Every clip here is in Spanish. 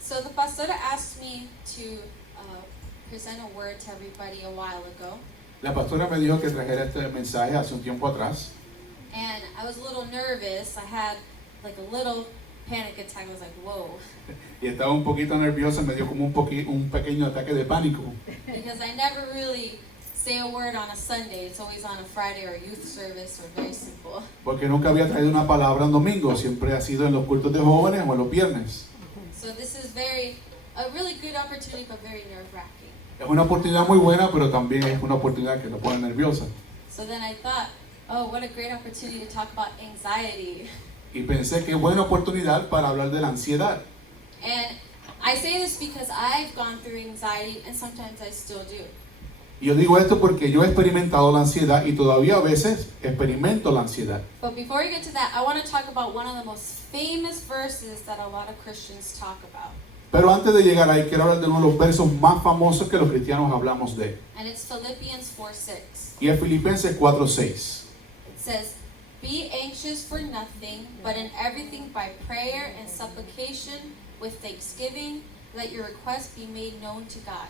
So the pastora asked me to present a word to everybody a while ago. La pastora me dijo que trajera este mensaje hace un tiempo atrás. And I was a little nervous. I had like a little panic attack. I was like, whoa. Y estaba un poquito nerviosa, me dio como un pequeño ataque de pánico. Because I never really say a word on a Sunday. It's always on a Friday or a youth service or very simple. Porque nunca había traído una palabra en domingo, siempre ha sido en los cultos de jóvenes o en los viernes. So this is a really good opportunity, but very nerve-wracking. Es una oportunidad muy buena, pero también es una oportunidad que nos pone nerviosa. So then I thought, oh, what a great opportunity to talk about anxiety. Y pensé que es buena oportunidad para hablar de la ansiedad. And I say this because I've gone through anxiety and sometimes I still do. Y yo digo esto porque yo he experimentado la ansiedad y todavía a veces experimento la ansiedad. But before we get to that, I want to talk about one of the most famous verses that a lot of Christians talk about. Pero antes de llegar ahí, quiero hablar de uno de los versos más famosos que los cristianos hablamos de. And it's Philippians 4:6. Y es Filipenses 4:6. It says, "Be anxious for nothing, but in everything by prayer and supplication with thanksgiving, let your requests be made known to God."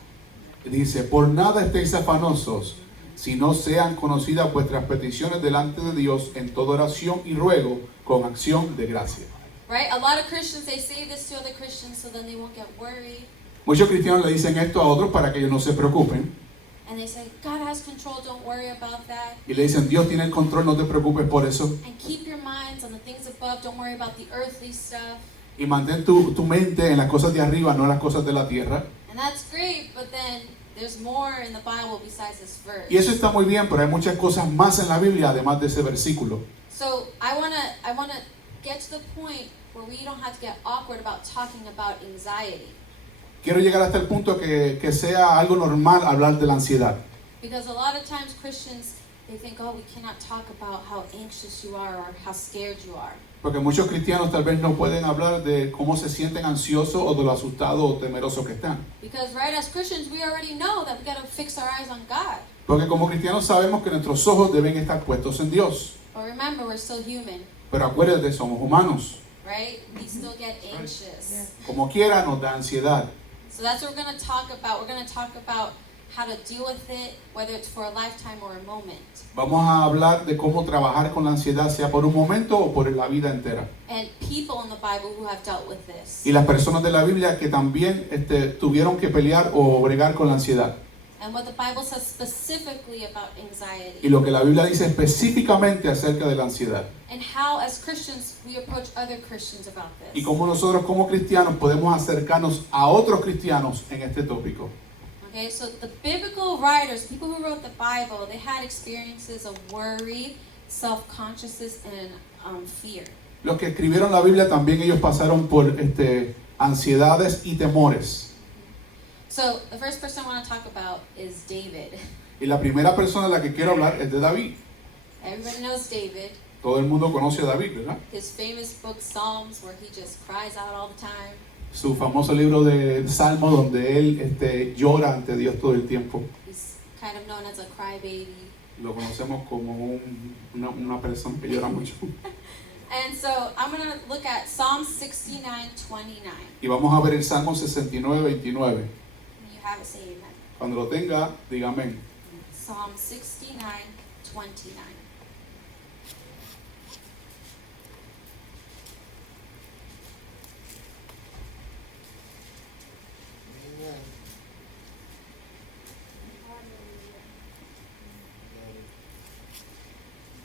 Dice, por nada estéis afanosos, si no sean conocidas vuestras peticiones delante de Dios en toda oración y ruego con acción de gracia. Right? A lot of Christians, they say this to other Christians so then they won't get worried. Muchos cristianos le dicen esto a otros para que ellos no se preocupen. And they say, God has control, don't worry about that. Y le dicen, Dios tiene el control, no te preocupes por eso. And keep your minds on the things above, don't worry about the earthly stuff. Y mantén tu mente en las cosas de arriba, no en las cosas de la tierra. And that's great, but then there's more in the Bible besides this verse. Y eso está muy bien, pero hay muchas cosas más en la Biblia además de ese versículo. So I wanna get to the point where we don't have to get awkward about talking about anxiety. Quiero llegar hasta el punto que sea algo normal hablar de la ansiedad. Because a lot of times Christians, they think, oh, we cannot talk about how anxious you are or how scared you are. Porque muchos cristianos tal vez no pueden hablar de cómo se sienten ansiosos o de lo asustados o temerosos que están. Because right, as Christians, we already know that we got to fix our eyes on God. Porque como cristianos sabemos que nuestros ojos deben estar puestos en Dios. But remember, we're still human, Pero acuérdate, somos humanos. right? We still get anxious. Como quiera nos da ansiedad. So that's what we're going to talk about. We're going to talk about how to deal with it, whether it's for a lifetime or a moment. Vamos a hablar de cómo trabajar con la ansiedad, sea por un momento o por la vida entera. And people in the Bible who have dealt with this. Y las personas de la Biblia que también tuvieron que pelear o bregar con la ansiedad. And what the Bible says specifically about anxiety. Y lo que la Biblia dice específicamente acerca de la ansiedad. And how, as Christians, we approach other Christians about Y this. cómo nosotros como cristianos podemos acercarnos a otros cristianos en este tópico. Okay, so the biblical writers, people who wrote the Bible, they had experiences of worry, self-consciousness, and fear. Los que escribieron la Biblia también ellos pasaron por ansiedades y temores. So the first person I want to talk about is David. Y la primera persona de la que quiero hablar es de David. Everybody knows David. Todo el mundo conoce a David, ¿verdad? His famous book Psalms, where he just cries out all the time. Su famoso libro de Salmos donde él llora ante Dios todo el tiempo. He's kind of known as a crybaby. Lo conocemos como una persona que llora mucho. And so I'm going to look at Psalm 69:29. Y vamos a ver el Salmo 69:29. You have it, say amen. Cuando lo tenga, diga amén. Psalm 69:29.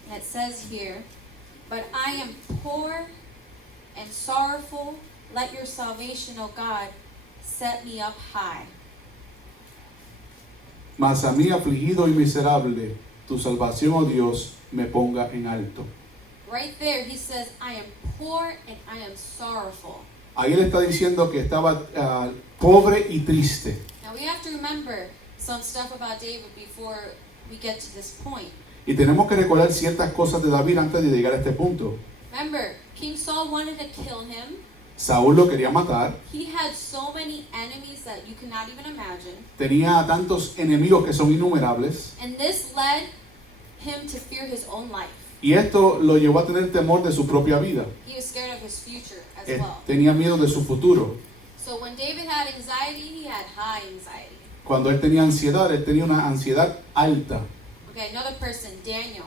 And it says here, "But I am poor and sorrowful. Let your salvation, O God, set me up high." Mas a mí afligido y miserable, tu salvación, oh Dios, me ponga en alto. Right there, he says, I am poor and I am sorrowful. Ahí él está diciendo que estaba pobre y triste. Now we have to remember some stuff about David before we get to this point. Y tenemos que recordar ciertas cosas de David antes de llegar a este punto. Remember, King Saul wanted to kill him. Saúl lo quería matar. He had so many enemies that you cannot even imagine. Tenía tantos enemigos que son innumerables. And this led him to fear his own life. Y esto lo llevó a tener temor de su propia vida. He was scared of his future as well. Tenía miedo de su futuro. So when David had anxiety, he had high anxiety. Cuando él tenía ansiedad, él tenía una ansiedad alta. Okay, another person, Daniel.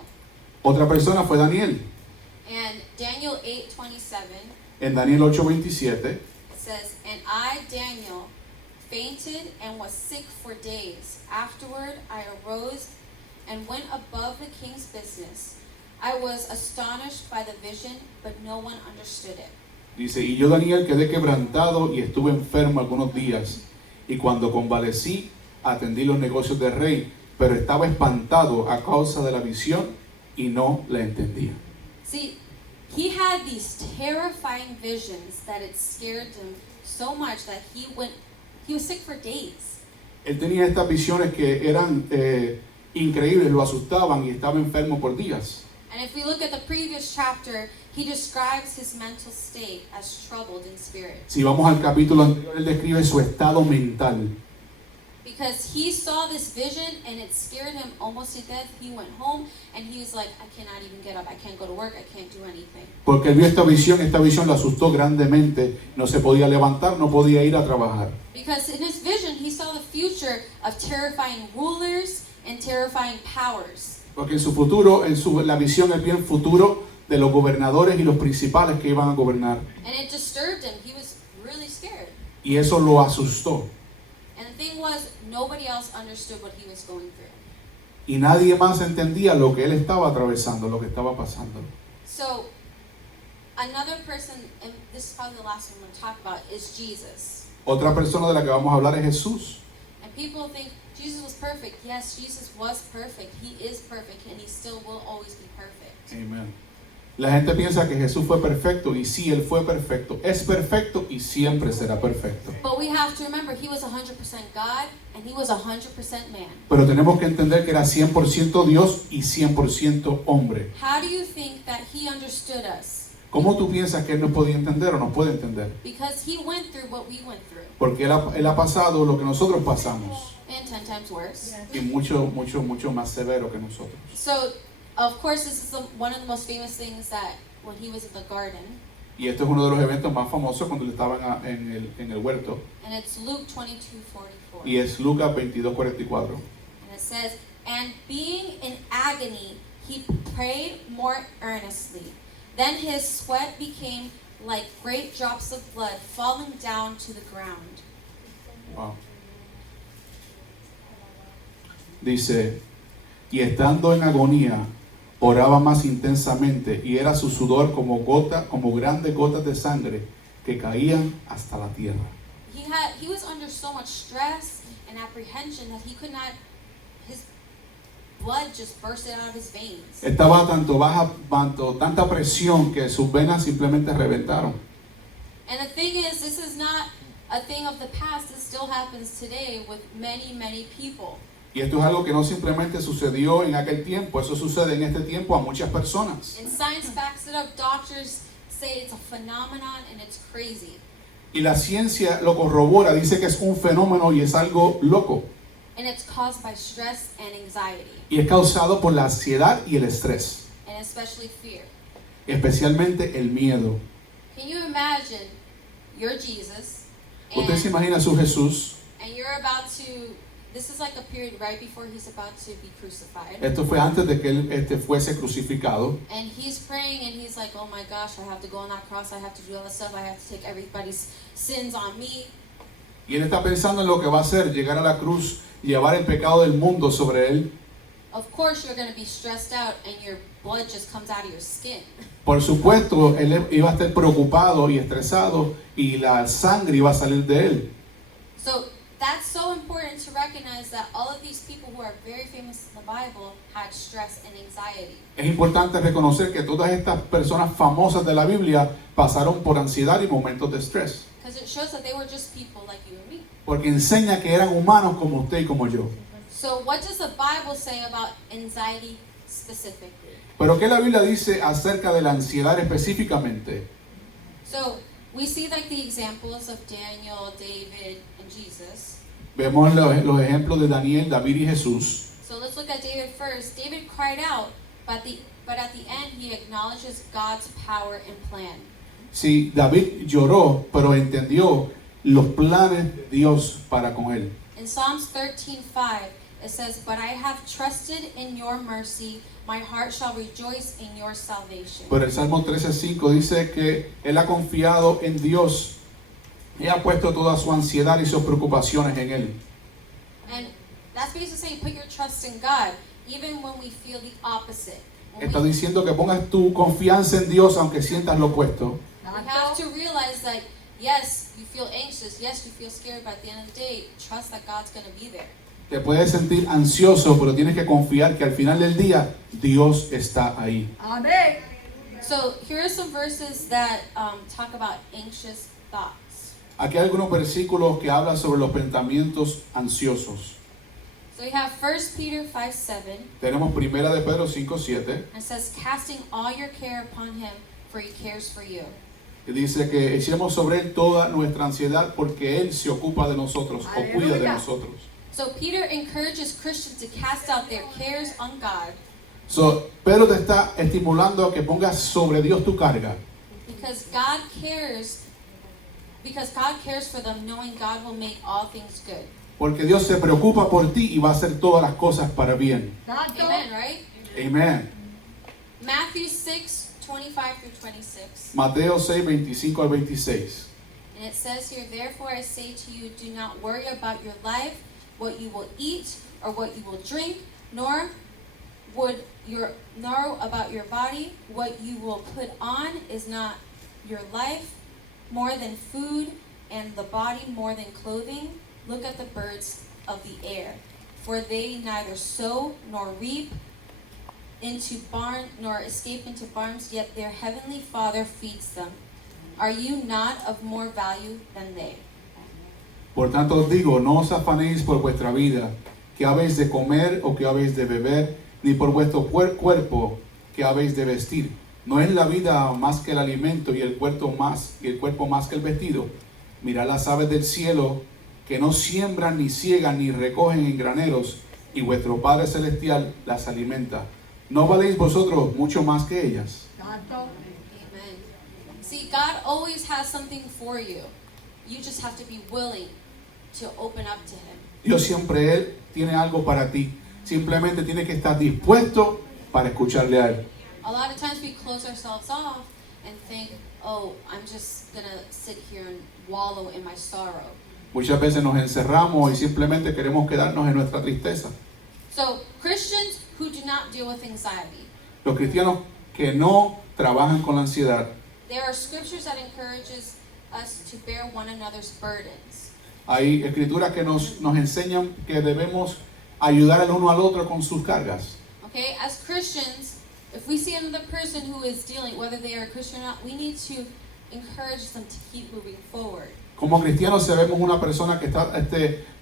Otra persona fue Daniel. And Daniel 8:27, En Daniel 8:27 it says, "And I, Daniel, fainted and was sick for days. Afterward I arose and went above the king's business. I was astonished by the vision, but no one understood it." dice, y yo Daniel quedé quebrantado y estuve enfermo algunos días, y cuando convalecí atendí los negocios del rey, pero estaba espantado a causa de la visión y no la entendía. See, he had these terrifying visions that it scared him so much that he was sick for days. Él tenía estas visiones que eran increíbles, lo asustaban y estaba enfermo por días. And if we look at the previous chapter, he describes his mental state as troubled in spirit. Si vamos al capítulo anterior, él describe su estado mental. Because he saw this vision and it scared him almost to death. He went home and he was like, I cannot even get up. I can't go to work. I can't do anything. Porque él vio esta visión lo asustó grandemente, no se podía levantar, no podía ir a trabajar. Because in his vision, he saw the future of terrifying rulers and terrifying powers. Porque en su futuro, la visión es bien futuro de los gobernadores y los principales que iban a gobernar. And it disturbed him. He was really scared. Y eso lo asustó. And the thing was, nobody else understood what he was going through. Y nadie más entendía lo que él estaba atravesando, lo que estaba pasando. So, another person, and this is probably the last one I'm going to talk about, is Jesus. Otra persona de la que vamos a hablar es Jesús. And people think Jesus was perfect. Yes, Jesus was perfect. He is perfect, and he still will always be perfect. Amen. La gente piensa que Jesús fue perfecto, y sí, él fue perfecto. Es perfecto y siempre será perfecto. But we have to remember, he was 100% God, and he was 100% man. Pero tenemos que entender que era 100% Dios y 100% hombre. How do you think that he understood us? ¿Cómo tú piensas que él nos podía entender o nos puede entender? Because he went through what we went through, Porque él ha pasado lo que nosotros pasamos. and 10 times worse. Y mucho más severo que nosotros. So, of course, this is one of the most famous things that when he was in the garden, Y esto es uno de los eventos más famosos cuando él estaba en el huerto. and it's Luke 22:44. Y es Lucas 22:44. And it says, "And being in agony, he prayed more earnestly. Then his sweat became like great drops of blood falling down to the ground." Wow. Dice, y estando en agonía, oraba más intensamente, y era su sudor como grandes gotas de sangre que caían hasta la tierra. He was under so much stress and apprehension that he could not, his blood just bursted out of his veins. Estaba tanta presión que sus venas simplemente reventaron. And the thing is, this is not a thing of the past. This still happens today with many, many people. Y esto es algo que no simplemente sucedió en aquel tiempo, eso sucede en este tiempo a muchas personas. And science backs it up. Doctors say it's a phenomenon and it's crazy. Y la ciencia lo corrobora, dice que es un fenómeno y es algo loco. And it's caused by stress and anxiety, Y es causado por la ansiedad y el estrés, and especially fear. especialmente el miedo. Can you imagine you're Jesus, Usted se and, imagina a su Jesús. and you're about to, this is like a period right before he's about to be crucified. Esto fue antes de que él fuese crucificado. And he's praying and he's like, oh my gosh, I have to go on that cross, I have to do all this stuff, I have to take everybody's sins on me. Y él está pensando en lo que va a hacer, llegar a la cruz, llevar el pecado del mundo sobre él. Of course you're going to be stressed out and your blood just comes out of your skin. Por supuesto, él iba a estar preocupado y estresado y la sangre iba a salir de él. So that's so important to recognize that all of these people who are very famous in the Bible had stress and anxiety. Es importante reconocer que todas estas personas famosas de la Biblia pasaron por ansiedad y momentos de estrés. Because it shows that they were just people like you and me. Porque enseña que eran humanos como usted y como yo. So what does the Bible say about anxiety specifically? Pero ¿qué la Biblia dice acerca de la ansiedad específicamente? So we see like the examples of Daniel, David, and Jesus. Vemos los ejemplos de Daniel, David y Jesús. So let's look at David first. David cried out, but at the end he acknowledges God's power and plan. Sí, David lloró, pero entendió los planes de Dios para con él. In Psalms 13:5, it says, "But I have trusted in your mercy, my heart shall rejoice in your salvation." Pero el Salmo 13:5 dice que él ha confiado en Dios y ha puesto toda su ansiedad y sus preocupaciones en él. And that's basically saying put your trust in God, even when we feel the opposite. When Está we diciendo que pongas tu confianza en Dios aunque sientas lo opuesto. have to realize that, yes, you feel anxious, yes, you feel scared, but at the end of the day, trust that God's going to be there. Te puedes sentir ansioso, pero tienes que confiar que al final del día Dios está ahí. Amén. So here are some verses that talk about anxious thoughts. Aquí hay algunos versículos que hablan sobre los pensamientos ansiosos. So we have 1 Peter 5:7. Tenemos primera de Pedro 5:7 It says, casting all your care upon him, for he cares for you. y dice que echemos sobre él toda nuestra ansiedad porque él se ocupa de nosotros o cuida de Aleluya. nosotros. So Peter encourages Christians to cast out their cares on God, So, Pedro te está estimulando a que pongas sobre Dios tu carga, because God cares for them, knowing God will make all things good. porque Dios se preocupa por ti y va a hacer todas las cosas para bien. Santo. Amen, right? Amén. Matthew 6:25-26. Mateo 6:25 al 26. And it says here, therefore I say to you, do not worry about your life, what you will eat or what you will drink, nor about your body, what you will put on. Is not your life more than food, and the body more than clothing? Look at the birds of the air, for they neither sow nor reap into barn nor escape into barns, yet their heavenly Father feeds them. Are you not of more value than they? Por tanto os digo, no os afanéis por vuestra vida, que habéis de comer o que habéis de beber, ni por vuestro cuerpo, que habéis de vestir. ¿No es la vida más que el alimento y el cuerpo más que el vestido? Mirad las aves del cielo, que no siembran, ni ciegan, ni recogen en graneros, y vuestro Padre Celestial las alimenta. ¿No valéis vosotros mucho más que ellas? Santo. Amen. See, God always has something for you. You just have to be willing to open up to Him. Dios siempre Él tiene algo para ti. Simplemente tienes que estar dispuesto para escucharle a Él. A lot of times we close ourselves off and think, oh, I'm just going to sit here and wallow in my sorrow. Muchas veces nos encerramos y simplemente queremos quedarnos en nuestra tristeza. So, Christians who do not deal with anxiety, Los cristianos que no trabajan con la ansiedad, there are scriptures that encourages us to bear one another's burdens. hay escrituras que nos enseñan que debemos ayudar el uno al otro con sus cargas. Okay, as Christians, if we see another person who is dealing, whether they are a Christian or not, we need to encourage them to keep moving forward. Como cristianos, si vemos una persona que está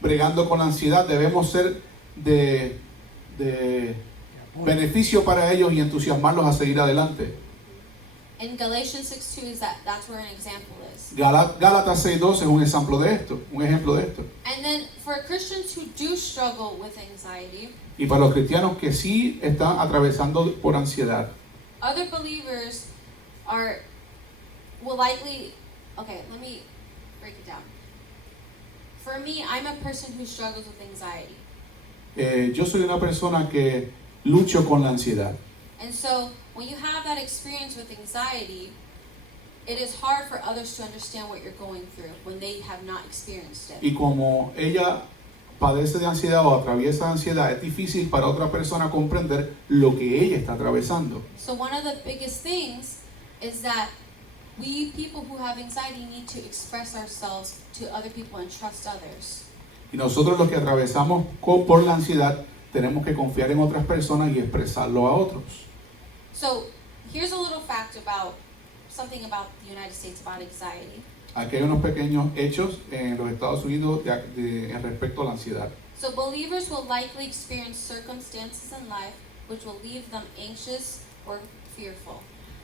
bregando con la ansiedad, debemos ser de beneficio para ellos y entusiasmarlos a seguir adelante. In Galatians 6:2 that's where an example is. Gálatas 6:2 es un ejemplo de esto, And then for Christians who do struggle with anxiety, Y para los cristianos que sí están atravesando por ansiedad, other believers will likely, okay, let me break it down. For me, I'm a person who struggles with anxiety. yo soy una persona que lucho con la ansiedad. And so when you have that experience with anxiety, it is hard for others to understand what you're going through when they have not experienced it. Y como ella padece de ansiedad o atraviesa ansiedad, es difícil para otra persona comprender lo que ella está atravesando. So one of the biggest things is that we people who have anxiety need to express ourselves to other people and trust others. Y nosotros los que atravesamos por la ansiedad tenemos que confiar en otras personas y expresarlo a otros. So here's a little fact about something about the United States about anxiety. Aquí hay unos pequeños hechos en los Estados Unidos en respecto a la ansiedad. So believers will likely experience circumstances in life which will leave them anxious or fearful.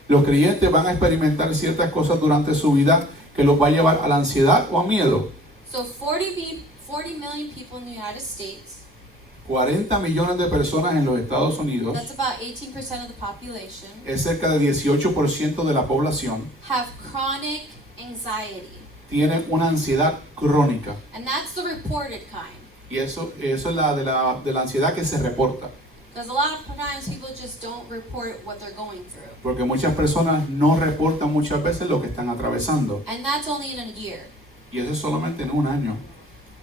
Los creyentes van a experimentar ciertas cosas durante su vida que los va a llevar a la ansiedad o a miedo. So 40 million people in the United States, 40 millones de personas en los Estados Unidos, that's about 18% of the population, es cerca de 18% de la población, have chronic anxiety. tienen una ansiedad crónica. And that's the reported kind. Y eso es la de la ansiedad que se reporta. Because a lot of times people just don't report what they're going through. Porque muchas personas no reportan muchas veces lo que están atravesando. And that's only in a year. Y eso es solamente en un año.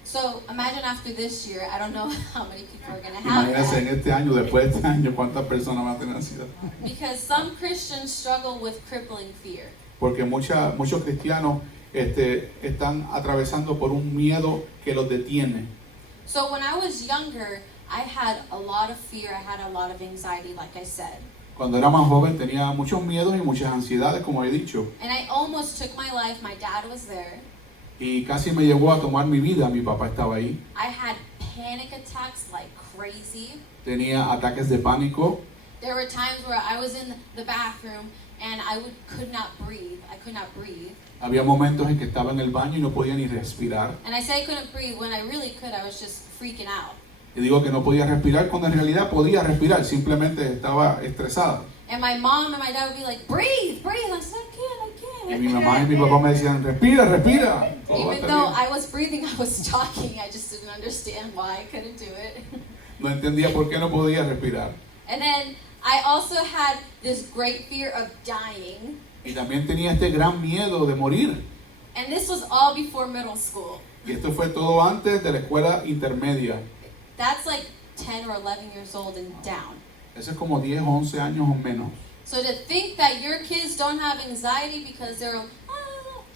So imagine after this year, I don't know how many people are going to have Imagínense en that. este año, después de este año, cuántas personas van a tener ansiedad. Because some Christians struggle with crippling fear. Porque muchos cristianos están atravesando por un miedo que los detiene. So when I was younger, I had a lot of fear, I had a lot of anxiety, like I said. Cuando era más joven tenía muchos miedos y muchas ansiedades, como he dicho. And I almost took my life. My dad was there. Y casi me llevó a tomar mi vida, mi papá estaba ahí. I had panic attacks like crazy. Tenía ataques de pánico. There were times where I was in the bathroom and I could not breathe. I could not breathe. Había momentos en que estaba en el baño y no podía ni respirar. And I say I couldn't breathe when I really could. I was just freaking out. Y digo que no podía respirar cuando en realidad podía respirar, simplemente estaba estresada. And my mom and my dad would be like, breathe, breathe. I said, I Y mi can't. mamá y mi papá me decían, respira, respira. Todo va a Even estar though bien. I was breathing, I was talking. I just didn't understand why I couldn't do it. No entendía por qué no podía respirar. And then I also had this great fear of dying. Y también tenía este gran miedo de morir. And this was all before middle school. Y esto fue todo antes de la escuela intermedia. That's like 10 or 11 years old and down. Eso es como 10, 11 años o menos. So to think that your kids don't have anxiety because they're,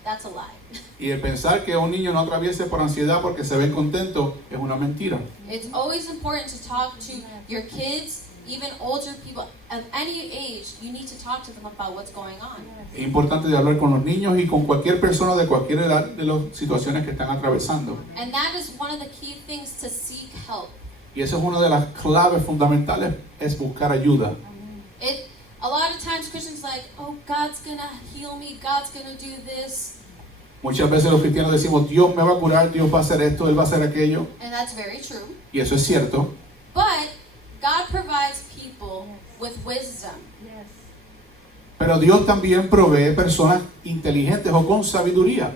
that's a lie. Y el pensar que un niño no atraviese por ansiedad porque se ven contentos es una mentira. It's always important to talk to your kids, even older people of any age. You need to talk to them about what's going on. Es importante de hablar con los niños y con cualquier persona de cualquier edad de las situaciones que están atravesando. And that is one of the key things to seek help. Y eso es una de las claves fundamentales, es buscar ayuda. A lot of times Christians like, oh, God's gonna heal me, God's gonna do this. Muchas veces los cristianos decimos, Dios me va a curar, Dios va a hacer esto, Él va a hacer aquello. And that's very true. Y eso es cierto. But God provides people with wisdom. Pero Dios también provee personas inteligentes o con sabiduría.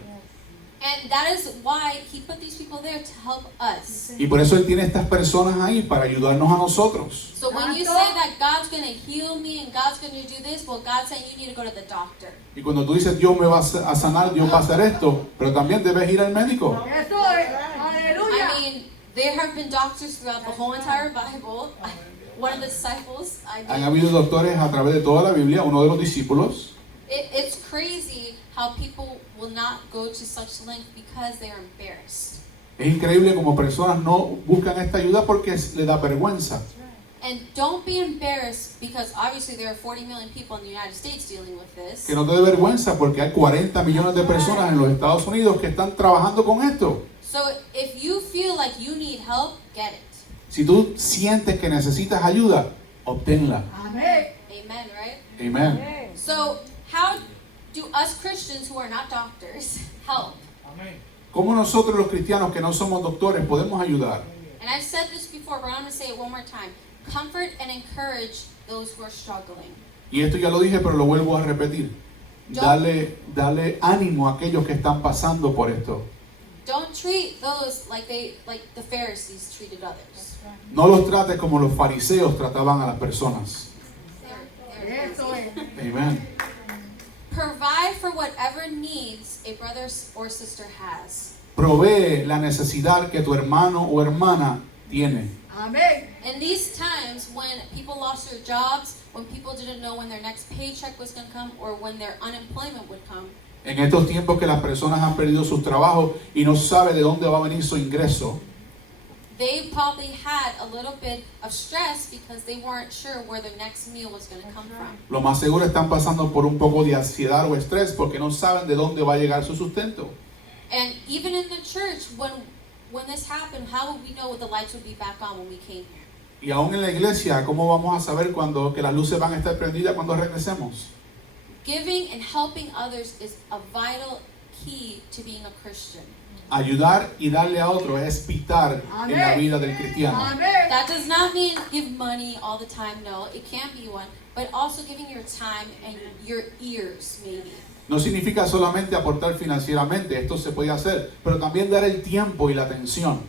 And that is why He put these people there to help us. Y por eso Él tiene estas personas ahí para ayudarnos a nosotros. So when you say that God's going to heal me and God's going to do this, well, God's saying you need to go to the doctor. Y cuando tú dices, Dios me va a sanar, Dios va a hacer esto, pero también debes ir al médico. Eso es, aleluya. I mean, there have been doctors throughout the whole entire Bible. One of the disciples, Han habido doctores a través de toda la Biblia, uno de los discípulos. It's crazy how people will not go to such length because they are embarrassed. Es increíble como personas no buscan esta ayuda porque les da vergüenza. And don't be embarrassed because obviously there are 40 million people in the United States dealing with this. Que no te dé vergüenza porque hay 40 millones de personas en los Estados Unidos que están trabajando con esto. So if you feel like you need help, get it. Si tú sientes que necesitas ayuda, obténla. Amén. Amen, right? Amén. So how do us Christians who are not doctors help? ¿Cómo nosotros los cristianos que no somos doctores podemos ayudar? And I've said this before, but I'm going to say it one more time. Comfort and encourage those who are struggling. Y esto ya lo dije, pero lo vuelvo a repetir. Dale ánimo a aquellos que están pasando por esto. Don't treat those like the Pharisees treated others. No los trates como los fariseos trataban a las personas. They're Eso es. Amén. Provide for whatever needs a brother or sister has. Provee la necesidad que tu hermano o hermana tiene. Amén. In these times when people lost their jobs, when people didn't know when their next paycheck was going to come or when their unemployment would come, En estos tiempos que las personas han perdido sus trabajos y no saben de dónde va a venir su ingreso, they probably had a little bit of stress because they weren't sure where their next meal was going to come from. lo más seguro están pasando por un poco de ansiedad o estrés porque no saben de dónde va a llegar su sustento. And even in the church, when this happened, how would we know the lights would be back on when we came here? Y aún en la iglesia, ¿cómo vamos a saber cuando que las luces van a estar prendidas cuando regresemos? Giving and helping others is a vital key to being a Christian. Ayudar y darle a otro es vital en la vida del cristiano. Amén. That does not mean give money all the time. No, it can be one, but also giving your time and your ears, maybe. No significa solamente aportar financieramente, esto se puede hacer, pero también dar el tiempo y la atención.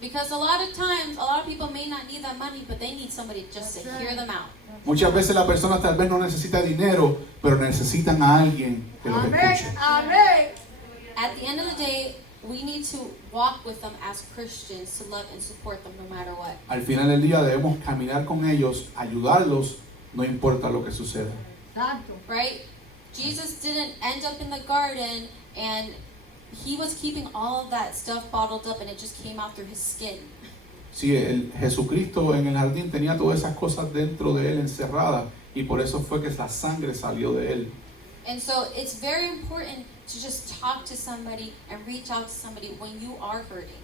Because a lot of times, a lot of people may not need that money, but they need somebody just to hear them out. Muchas veces las personas tal vez no necesitan dinero, pero necesitan a alguien que los Amén. escuche. Amén. At the end of the day, we need to walk with them as Christians to love and support them no matter what. Al final del día debemos caminar con ellos, ayudarlos, no importa lo que suceda. Santo. Right? Jesus didn't end up in the garden and he was keeping all of that stuff bottled up and it just came out through his skin. Sí, Jesucristo en el jardín tenía todas esas cosas dentro de él encerradas y por eso fue que la sangre salió de él. And so it's very important to just talk to somebody and reach out to somebody when you are hurting.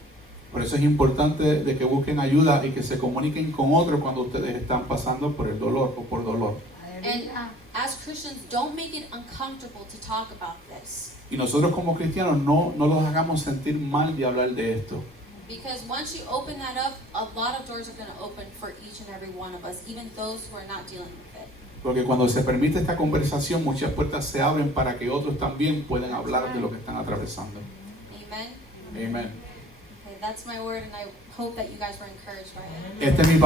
Por eso es importante de que busquen ayuda y que se comuniquen con otros cuando ustedes están pasando por el dolor o por dolor. Aleluya. As Christians, don't make it uncomfortable to talk about this. Y nosotros como cristianos no los hagamos sentir mal de hablar de esto. Because once you open that up, a lot of doors are going to open for each and every one of us, even those who are not dealing with it. Porque cuando se permite esta conversación, muchas puertas se abren para que otros también puedan hablar de lo que están atravesando. Amen? Amen. Okay, that's my word, and I hope that you guys were encouraged by it. Este es mi